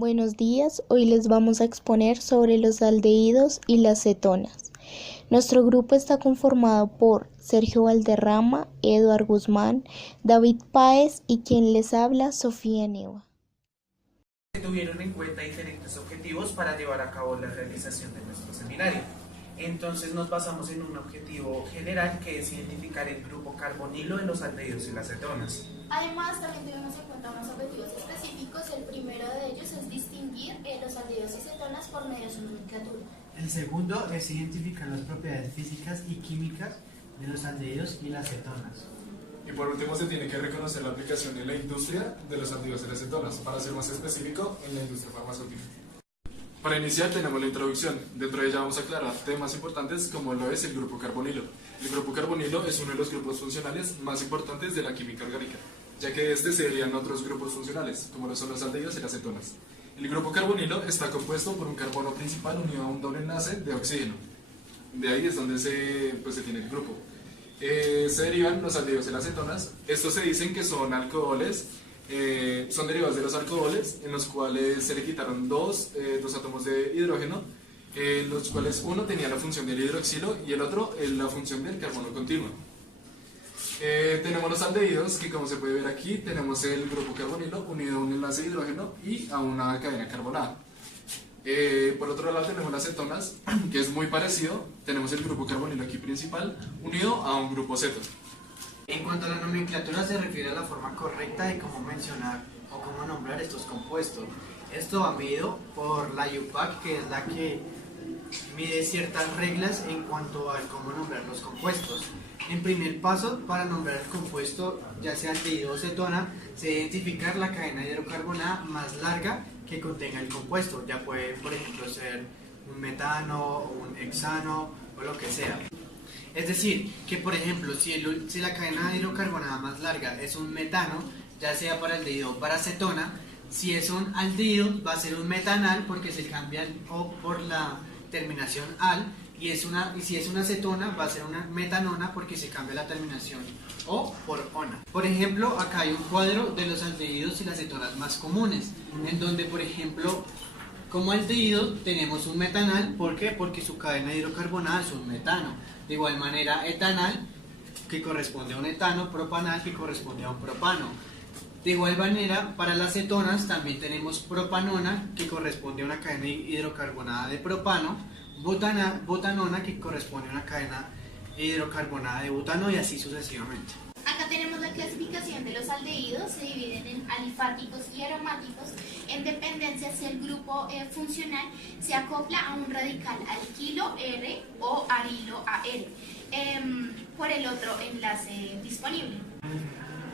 Buenos días, hoy les vamos a exponer sobre los aldehídos y las cetonas. Nuestro grupo está conformado por Sergio Valderrama, Eduard Guzmán, David Páez y quien les habla, Sofía Neva. Se tuvieron en cuenta diferentes objetivos para llevar a cabo la realización de nuestro seminario. Entonces nos basamos en un objetivo general que es identificar el grupo carbonilo de los aldehídos y las cetonas. Además, también tuvimos en cuenta unos objetivos específicos. El primero de ellos es distinguir los aldehídos y cetonas por medio de su nomenclatura. El segundo es identificar las propiedades físicas y químicas de los aldehídos y las cetonas. Y por último se tiene que reconocer la aplicación en la industria de los aldehídos y las cetonas, para ser más específico, en la industria farmacéutica. Para iniciar tenemos la introducción. Dentro de ella vamos a aclarar temas importantes como lo es el grupo carbonilo. El grupo carbonilo es uno de los grupos funcionales más importantes de la química orgánica, ya que de este se derivan otros grupos funcionales, como lo son los aldehídos y las cetonas. El grupo carbonilo está compuesto por un carbono principal unido a un doble enlace de oxígeno. De ahí es donde se tiene el grupo. Se derivan los aldehídos y las cetonas. Estos se dicen que son alcoholes, son derivados de los alcoholes, en los cuales se le quitaron dos átomos de hidrógeno, los cuales uno tenía la función del hidroxilo y el otro la función del carbono continuo. Tenemos los aldehídos, que como se puede ver aquí, tenemos el grupo carbonilo unido a un enlace de hidrógeno y a una cadena carbonada. Por otro lado tenemos las cetonas, que es muy parecido. Tenemos el grupo carbonilo aquí principal unido a un grupo ceto. En cuanto a la nomenclatura, se refiere a la forma correcta de cómo mencionar o cómo nombrar estos compuestos. Esto va medido por la UPAC, que es la que mide ciertas reglas en cuanto a cómo nombrar los compuestos. En primer paso, para nombrar el compuesto, ya sea aldehído o cetona, se debe identificar la cadena hidrocarbonada más larga que contenga el compuesto. Ya puede, por ejemplo, ser un metano, un hexano o lo que sea. Es decir, que por ejemplo, si la cadena hidrocarbonada más larga es un metano, ya sea para aldehído o para cetona, si es un aldehído va a ser un metanal porque se cambia el O por la terminación al, y si es una cetona va a ser una metanona porque se cambia la terminación O por ona. Por ejemplo, acá hay un cuadro de los aldehídos y las cetonas más comunes, en donde por ejemplo, como aldehído tenemos un metanal. ¿Por qué? Porque su cadena hidrocarbonada es un metano. De igual manera, etanal, que corresponde a un etano, propanal, que corresponde a un propano. De igual manera, para las cetonas también tenemos propanona, que corresponde a una cadena hidrocarbonada de propano, butanona, que corresponde a una cadena hidrocarbonada de butano, y así sucesivamente. Acá tenemos la clasificación de los aldehídos. Se dividen en alifáticos y aromáticos en dependencia si el grupo funcional se acopla a un radical alquilo R o arilo AR por el otro enlace disponible.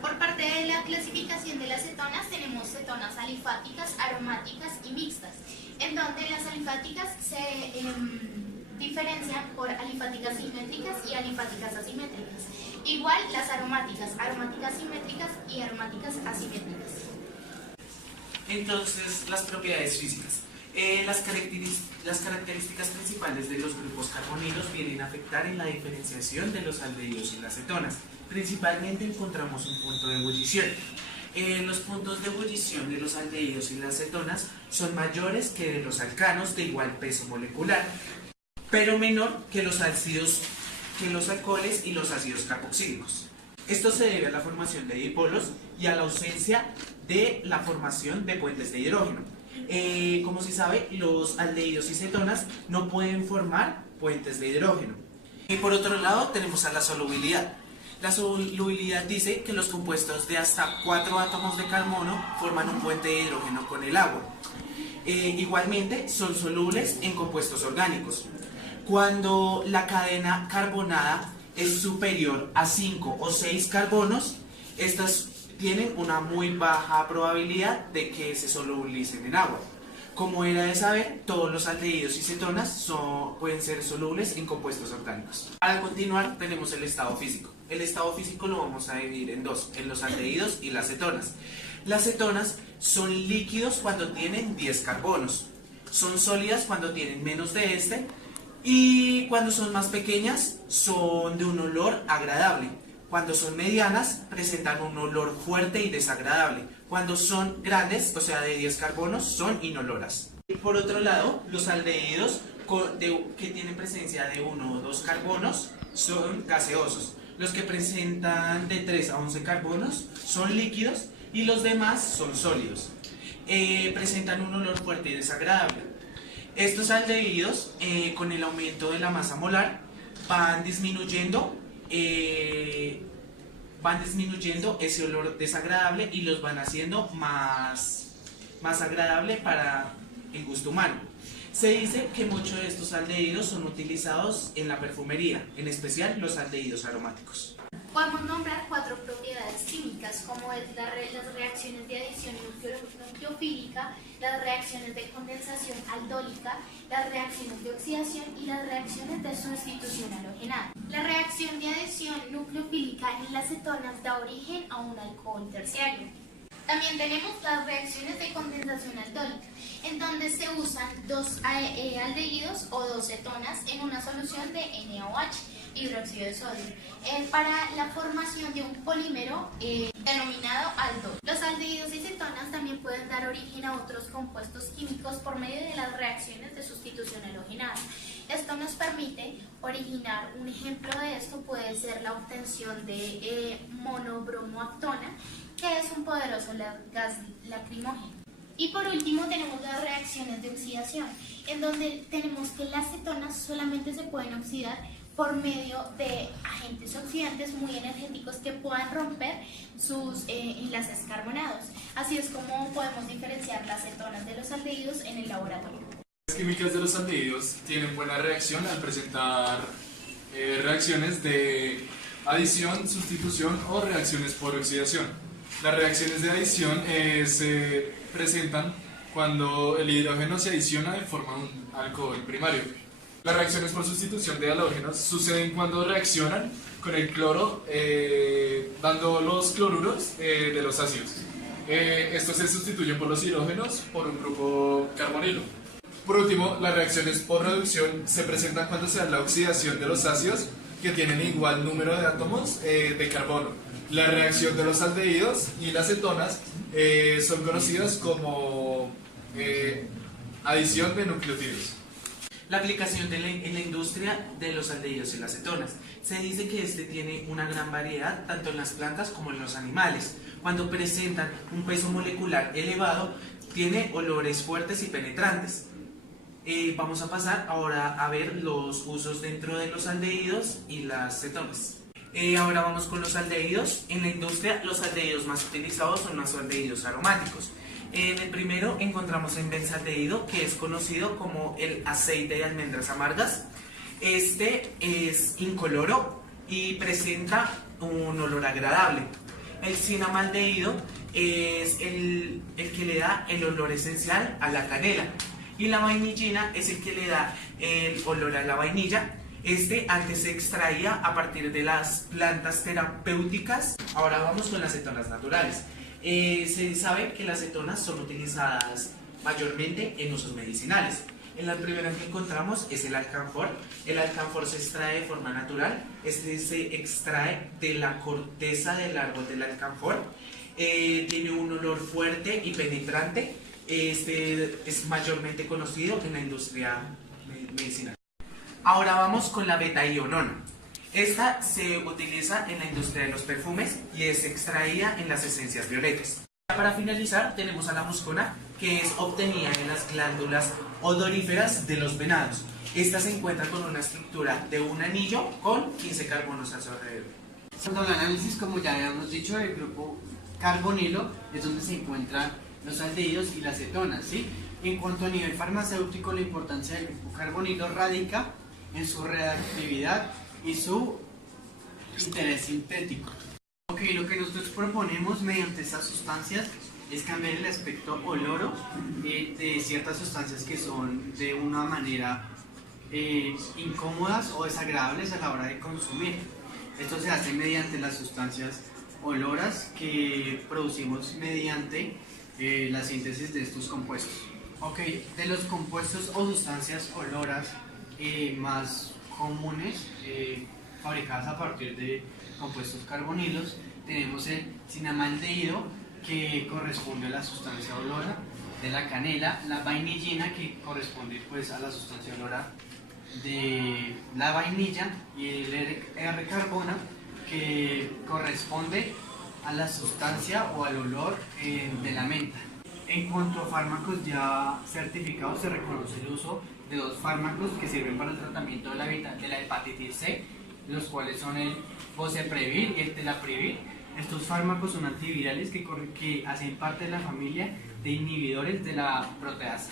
Por parte de la clasificación de las cetonas tenemos cetonas alifáticas, aromáticas y mixtas, en donde las alifáticas se diferencian por alifáticas simétricas y alifáticas asimétricas. Igual las aromáticas simétricas y aromáticas asimétricas. Entonces, las propiedades físicas. Las características principales de los grupos carbonilos vienen a afectar en la diferenciación de los aldehídos y las cetonas. Principalmente encontramos un punto de ebullición. Los puntos de ebullición de los aldehídos y las cetonas son mayores que de los alcanos de igual peso molecular, pero menor que los alcoholes y los ácidos carboxílicos. Esto se debe a la formación de dipolos y a la ausencia de la formación de puentes de hidrógeno. Como se sabe, los aldehídos y cetonas no pueden formar puentes de hidrógeno. Y por otro lado tenemos a la solubilidad. La solubilidad dice que los compuestos de hasta 4 átomos de carbono forman un puente de hidrógeno con el agua. Igualmente son solubles en compuestos orgánicos. Cuando la cadena carbonada es superior a 5 o 6 carbonos, estas tienen una muy baja probabilidad de que se solubilicen en agua. Como era de saber, todos los aldehídos y cetonas pueden ser solubles en compuestos orgánicos. Para continuar, tenemos el estado físico. El estado físico lo vamos a dividir en dos, en los aldehídos y las cetonas. Las cetonas son líquidos cuando tienen 10 carbonos, son sólidas cuando tienen menos de este, y cuando son más pequeñas son de un olor agradable. Cuando son medianas presentan un olor fuerte y desagradable. Cuando son grandes, o sea de 10 carbonos, son inoloras. Por otro lado, los aldehídos que tienen presencia de 1 o 2 carbonos son gaseosos. Los que presentan de 3 a 11 carbonos son líquidos y los demás son sólidos. Presentan un olor fuerte y desagradable. Estos aldehídos, con el aumento de la masa molar, van disminuyendo ese olor desagradable y los van haciendo más agradable para el gusto humano. Se dice que muchos de estos aldehídos son utilizados en la perfumería, en especial los aldehídos aromáticos. Podemos nombrar 4 propiedades químicas, como es las reacciones de adición nucleofílica, las reacciones de condensación aldólica, las reacciones de oxidación y las reacciones de sustitución halogenada. La reacción de adición nucleofílica en las cetonas da origen a un alcohol terciario. También tenemos las reacciones de condensación aldólica, en donde se usan 2 aldehídos o 2 cetonas en una solución de NaOH, hidróxido de sodio, para la formación de un polímero denominado aldol. Los aldehídos y cetonas también pueden dar origen a otros compuestos químicos por medio de las reacciones de sustitución halogenada. Esto nos permite originar, un ejemplo de esto puede ser la obtención de monobromoactona, que es un poderoso gas lacrimógeno. Y por último tenemos las reacciones de oxidación, en donde tenemos que las cetonas solamente se pueden oxidar por medio de agentes oxidantes muy energéticos que puedan romper sus enlaces carbonados. Así es como podemos diferenciar las cetonas de los aldehídos en el laboratorio. Las químicas de los aldehídos tienen buena reacción al presentar reacciones de adición, sustitución o reacciones por oxidación. Las reacciones de adición se presentan cuando el hidrógeno se adiciona y forma un alcohol primario. Las reacciones por sustitución de halógenos suceden cuando reaccionan con el cloro, dando los cloruros de los ácidos. Estos se sustituyen por los hidrógenos por un grupo carbonilo. Por último, las reacciones por reducción se presentan cuando se da la oxidación de los ácidos que tienen igual número de átomos de carbono. La reacción de los aldehídos y las cetonas son conocidas como adición de nucleótidos. La aplicación en la industria de los aldehídos y las cetonas. Se dice que este tiene una gran variedad tanto en las plantas como en los animales. Cuando presentan un peso molecular elevado, tiene olores fuertes y penetrantes. Vamos a pasar ahora a ver los usos dentro de los aldehídos y las cetonas. Ahora vamos con los aldehídos. En la industria, los aldehídos más utilizados son los aldehídos aromáticos. En el primero encontramos el benzaldehído, que es conocido como el aceite de almendras amargas. Este es incoloro y presenta un olor agradable. El cinamaldehído es el que le da el olor esencial a la canela. Y la vainillina es el que le da el olor a la vainilla. Este antes se extraía a partir de las plantas terapéuticas. Ahora vamos con las cetonas naturales. Se sabe que las cetonas son utilizadas mayormente en usos medicinales. En la primera que encontramos es el alcanfor. El alcanfor se extrae de forma natural. Este se extrae de la corteza del árbol del alcanfor. Tiene un olor fuerte y penetrante. Este es mayormente conocido en la industria medicinal. Ahora vamos con la beta-ionona. Esta se utiliza en la industria de los perfumes y es extraída en las esencias violetas. Para finalizar tenemos a la muscona, que es obtenida en las glándulas odoríferas de los venados. Esta se encuentra con una estructura de un anillo con 15 carbonos a su alrededor. Cuando el análisis, como ya habíamos dicho, del grupo carbonilo es donde se encuentran los aldehídos y las cetonas, ¿sí? En cuanto a nivel farmacéutico, la importancia del grupo carbonilo radica en su reactividad y su interés sintético. Ok, lo que nosotros proponemos mediante estas sustancias es cambiar el aspecto oloro de ciertas sustancias que son de una manera incómodas o desagradables a la hora de consumir. Esto se hace mediante las sustancias oloras que producimos mediante la síntesis de estos compuestos. Ok, de los compuestos o sustancias oloras más comunes fabricadas a partir de compuestos carbonilos, tenemos el cinamaldehído, que corresponde a la sustancia olora de la canela, la vainillina, que corresponde pues a la sustancia olora de la vainilla, y el R-carbona, que corresponde a la sustancia o al olor de la menta. En cuanto a fármacos ya certificados, se reconoce el uso de 2 fármacos que sirven para el tratamiento de la hepatitis C, los cuales son el boceprevir y el telaprevir. Estos fármacos son antivirales que hacen parte de la familia de inhibidores de la proteasa.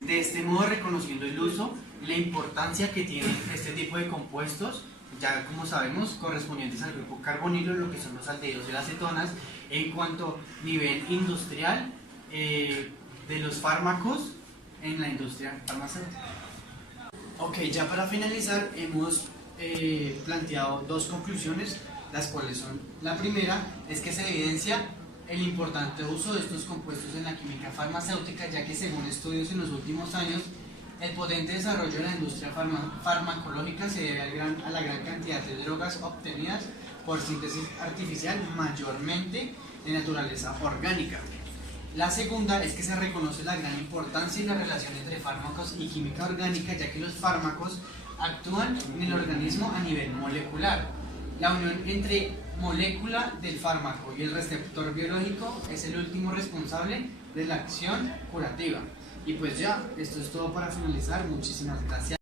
De este modo, reconociendo el uso y la importancia que tienen este tipo de compuestos, ya como sabemos, correspondientes al grupo carbonilo, lo que son los aldehídos y las cetonas, en cuanto a nivel industrial de los fármacos en la industria farmacéutica. Ok, ya para finalizar hemos planteado 2 conclusiones, las cuales son: la primera es que se evidencia el importante uso de estos compuestos en la química farmacéutica, ya que según estudios en los últimos años, el potente desarrollo de la industria farmacológica se debe a la gran cantidad de drogas obtenidas por síntesis artificial, mayormente de naturaleza orgánica. La segunda es que se reconoce la gran importancia y la relación entre fármacos y química orgánica, ya que los fármacos actúan en el organismo a nivel molecular. La unión entre molécula del fármaco y el receptor biológico es el último responsable de la acción curativa. Y pues ya, esto es todo para finalizar. Muchísimas gracias.